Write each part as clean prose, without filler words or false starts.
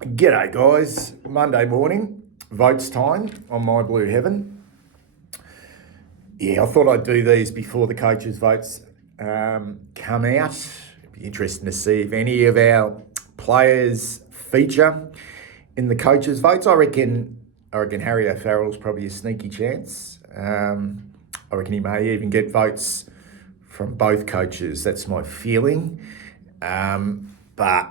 G'day, guys. Monday morning, votes time on My Blue Heaven. Yeah, I thought I'd do these before the coaches' votes come out. It'd be interesting to see if any of our players feature in the coaches' votes. I reckon Harry O'Farrell's probably a sneaky chance. I reckon he may even get votes from both coaches. That's my feeling. But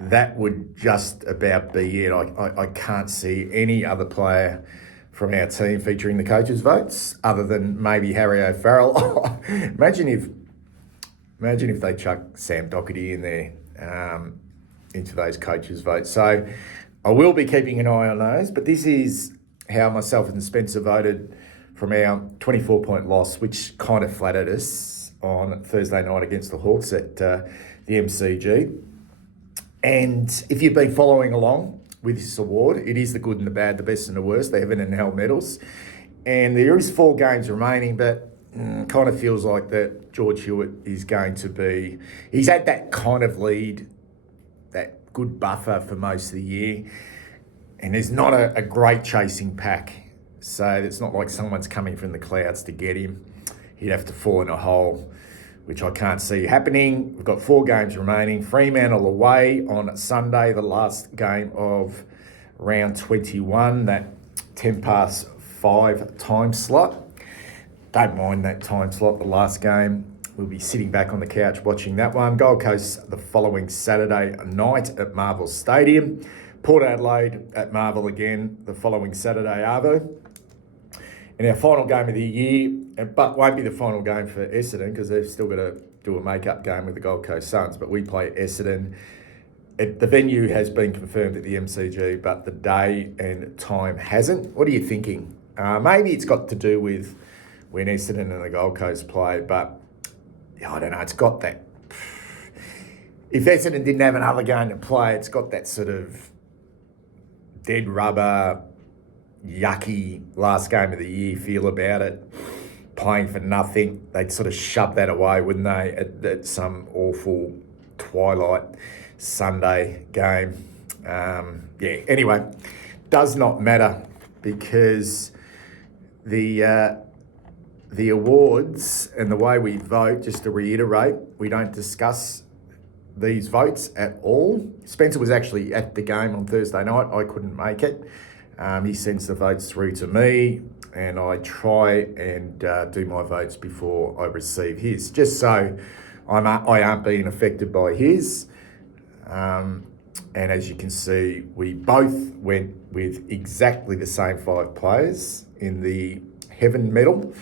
that would just about be it. I can't see any other player from our team featuring the coaches' votes other than maybe Harry O'Farrell. Imagine if they chuck Sam Doherty in there into those coaches' votes. So I will be keeping an eye on those. But this is how myself and Spencer voted from our 24-point loss, which kind of flattered us on Thursday night against the Hawks at the MCG. And if you've been following along with this award, it is the good and the bad, the best and the worst, the heaven and hell medals. And there is 4 games remaining, but kind of feels like that George Hewitt is going to be... He's had that kind of lead, that good buffer for most of the year. And there's not a great chasing pack. So it's not like someone's coming from the clouds to get him. He'd have to fall in a hole, which I can't see happening. We've got 4 games remaining. Fremantle away on Sunday, the last game of round 21, that 5:10 time slot. Don't mind that time slot, the last game. We'll be sitting back on the couch watching that one. Gold Coast the following Saturday night at Marvel Stadium. Port Adelaide at Marvel again the following Saturday, Arvo. And our final game of the year, but won't be the final game for Essendon because they've still got to do a make-up game with the Gold Coast Suns, but we play Essendon. The venue has been confirmed at the MCG, but the day and time hasn't. What are you thinking? Maybe it's got to do with when Essendon and the Gold Coast play, but I don't know, it's got that... If Essendon didn't have another game to play, it's got that sort of dead rubber, yucky last game of the year feel about it, playing for nothing. They'd sort of shove that away, wouldn't they, at some awful twilight Sunday game. Anyway, does not matter because the awards and the way we vote, just to reiterate, we don't discuss these votes at all. Spencer was actually at the game on Thursday night. I couldn't make it. He sends the votes through to me and I try and do my votes before I receive his, just so I aren't being affected by his. And as you can see, we both went with exactly the same 5 players in the Heaven medal,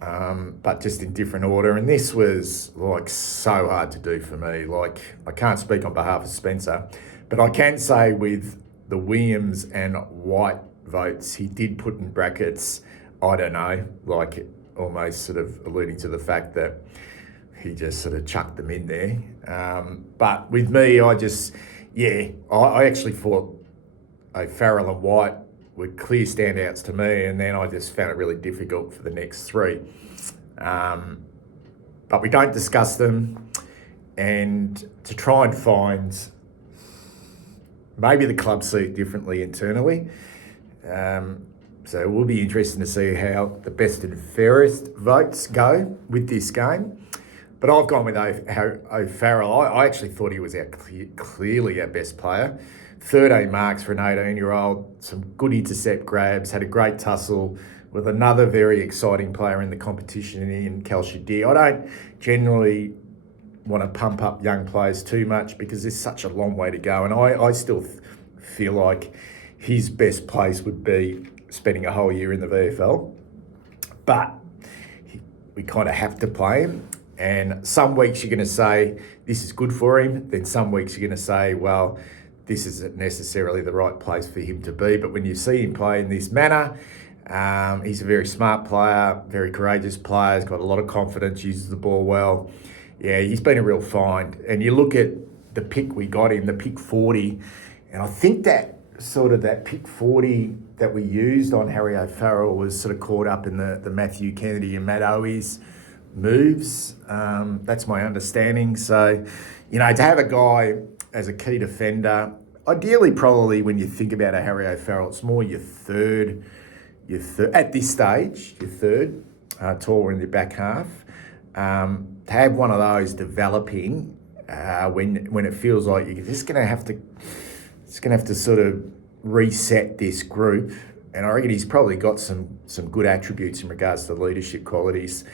but just in different order. And this was like so hard to do for me. Like, I can't speak on behalf of Spencer, but I can say with the Williams and White votes, he did put in brackets, I don't know, like almost sort of alluding to the fact that he just sort of chucked them in there. But with me, I actually thought O'Farrell and White were clear standouts to me, and then I just found it really difficult for the next 3. But we don't discuss them, and to try and find... Maybe the club see it differently internally. So it will be interesting to see how the best and fairest votes go with this game. But I've gone with O'Farrell. I actually thought he was clearly our best player. 13 marks for an 18-year-old, some good intercept grabs, had a great tussle with another very exciting player in the competition in Kalshidi. I don't generally want to pump up young players too much because there's such a long way to go. And I still feel like his best place would be spending a whole year in the VFL. But we kind of have to play him. And some weeks you're going to say, this is good for him. Then some weeks you're going to say, well, this isn't necessarily the right place for him to be. But when you see him play in this manner, he's a very smart player, very courageous player. He's got a lot of confidence, uses the ball well. Yeah, he's been a real find. And you look at the pick we got him, the pick 40, and I think that pick 40 that we used on Harry O'Farrell was sort of caught up in the Matthew Kennedy and Matt Owies moves. That's my understanding. So, to have a guy as a key defender, ideally, probably when you think about a Harry O'Farrell, it's more your third at this stage, your third taller in the back half. To have one of those developing when it feels like you're just going to have to sort of reset this group. And I reckon he's probably got some good attributes in regards to leadership qualities.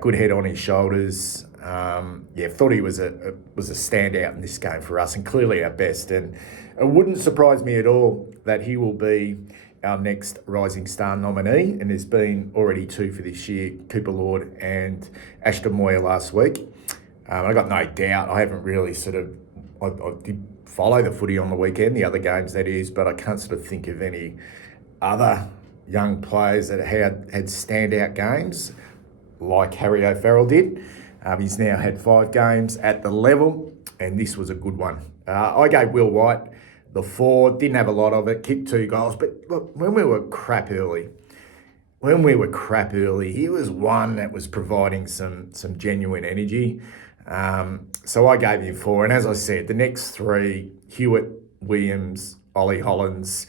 Good head on his shoulders. Thought he was a standout in this game for us, and clearly our best. And it wouldn't surprise me at all that he will be our next Rising Star nominee, and there's been already two for this year, Cooper Lord and Ashton Moyer last week. I got no doubt. I haven't really I did follow the footy on the weekend, the other games that is, but I can't sort of think of any other young players that had standout games like Harry O'Farrell did. He's now had 5 games at the level, and this was a good one. I gave Will White the 4, didn't have a lot of it, kicked 2 goals, but look, when we were crap early, he was one that was providing some genuine energy. So I gave him 4, and as I said, the next 3, Hewitt, Williams, Ollie Hollands,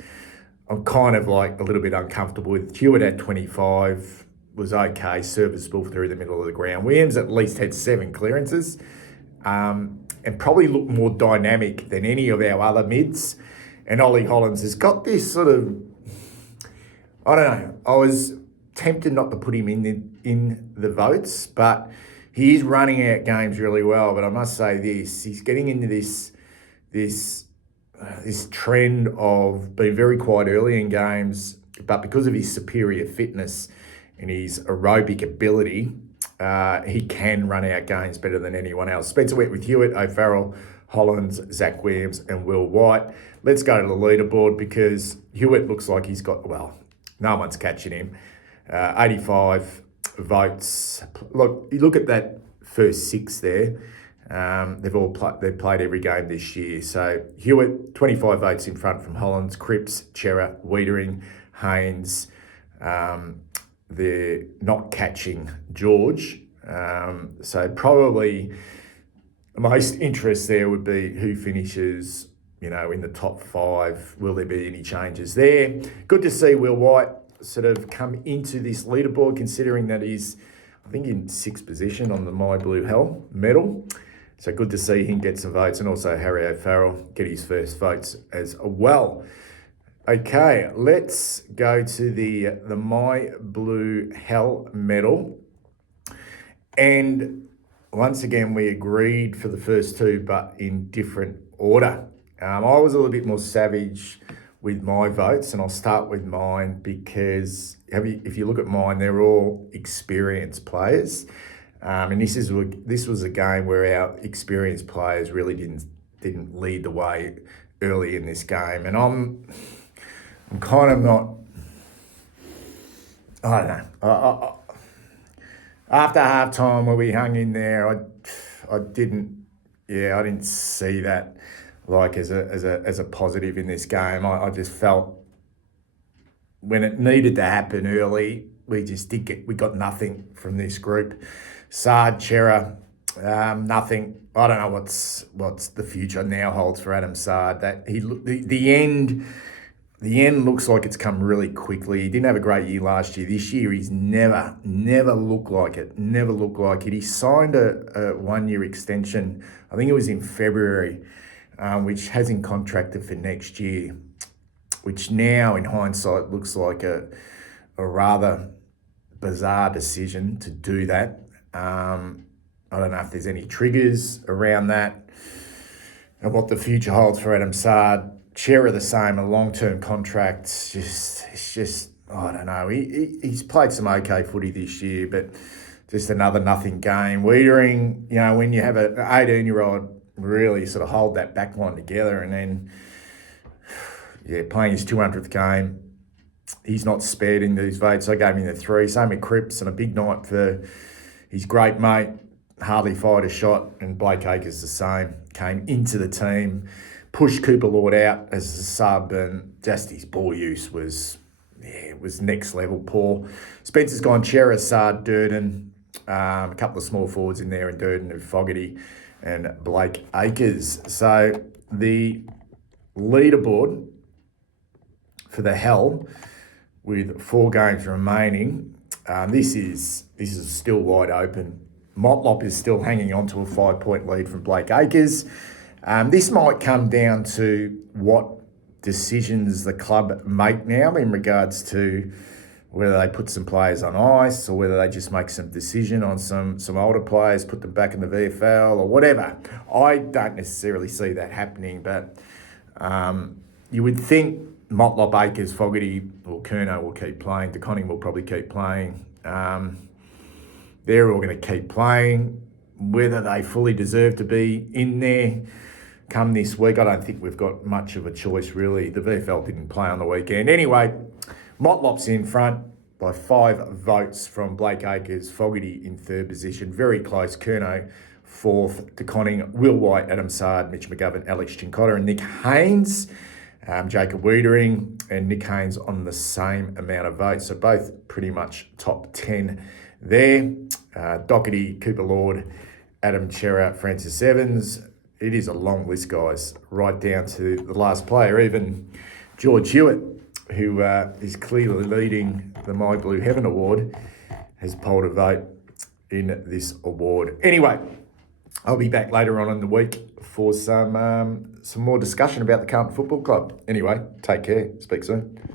I'm kind of like a little bit uncomfortable with. Hewitt at 25 was okay, serviceable through the middle of the ground. Williams at least had 7 clearances, and probably looked more dynamic than any of our other mids. And Ollie Hollands has got this sort of, I don't know, I was tempted not to put him in the votes, but he is running out games really well. But I must say this, he's getting into this trend of being very quiet early in games, but because of his superior fitness and his aerobic ability, he can run out games better than anyone else. Spencer went with Hewitt, O'Farrell, Hollands, Zach Williams and Will White. Let's go to the leaderboard because Hewitt looks like he's got, well, no one's catching him. 85 votes. Look, you look at that first 6 there. They've played every game this year. So Hewitt, 25 votes in front from Hollands, Cripps, Chera, Wiedering, Haynes. They're not catching George. So probably the most interest there would be who finishes, in the top 5. Will there be any changes there? Good to see Will White sort of come into this leaderboard, considering that he's, I think, in 6th position on the My Blue Hell medal. So good to see him get some votes, and also Harry O'Farrell get his first votes as well. Okay, let's go to the My Blue Hell medal. And once again, we agreed for the first 2, but in different order. I was a little bit more savage with my votes, and I'll start with mine because if you look at mine, they're all experienced players. And this was a game where our experienced players really didn't lead the way early in this game. And I'm kind of not, I don't know. After halftime where we hung in there, I didn't see that like as a positive in this game. I just felt when it needed to happen early, we got nothing from this group. Sard, Chera, nothing. I don't know what's the future now holds for Adam Sard. That the end looks like it's come really quickly. He didn't have a great year last year. This year he's never looked like it. Never looked like it. He signed a 1-year extension. I think it was in February, which has him contracted for next year, which now in hindsight looks like a rather bizarre decision to do that. I don't know if there's any triggers around that and what the future holds for Adam Sard. Chera the same, a long-term contract. It's just I don't know. He's played some okay footy this year, but just another nothing game. Wiedering, when you have an 18-year-old really sort of hold that back line together, and then playing his 200th game, he's not spared in these votes. I gave him the 3. Same with Cripps, and a big night for his great mate. Hardly fired a shot, and Blake Acres the same. Came into the team, pushed Cooper Lord out as a sub, and just his ball use was next level poor. Spencer's gone Chera, Sard, Durden, a couple of small forwards in there, and Durden and Fogarty and Blake Acres. So the leaderboard for the Hell with 4 games remaining. This is still wide open. Motlop is still hanging on to a 5-point lead from Blake Acres. This might come down to what decisions the club make now in regards to whether they put some players on ice or whether they just make some decision on some older players, put them back in the VFL or whatever. I don't necessarily see that happening, but you would think Motlop, Acres, Fogarty or Curnow will keep playing. DeConning will probably keep playing. They're all going to keep playing. Whether they fully deserve to be in there come this week, I don't think we've got much of a choice, really. The VFL didn't play on the weekend. Anyway, Motlop's in front by 5 votes from Blake Acres, Fogarty in 3rd position. Very close. Curnow 4th, DeConning, Will White, Adam Sard, Mitch McGovern, Alex Chincotta and Nick Haynes. Jacob Wiedering and Nick Haynes on the same amount of votes. So both pretty much top 10 there. Doherty, Cooper Lord, Adam Chera, Francis Evans. It is a long list, guys, right down to the last player. Even George Hewitt, who is clearly leading the My Blue Heaven Award, has polled a vote in this award. Anyway, I'll be back later on in the week for some more discussion about the Carlton Football Club. Anyway, take care. Speak soon.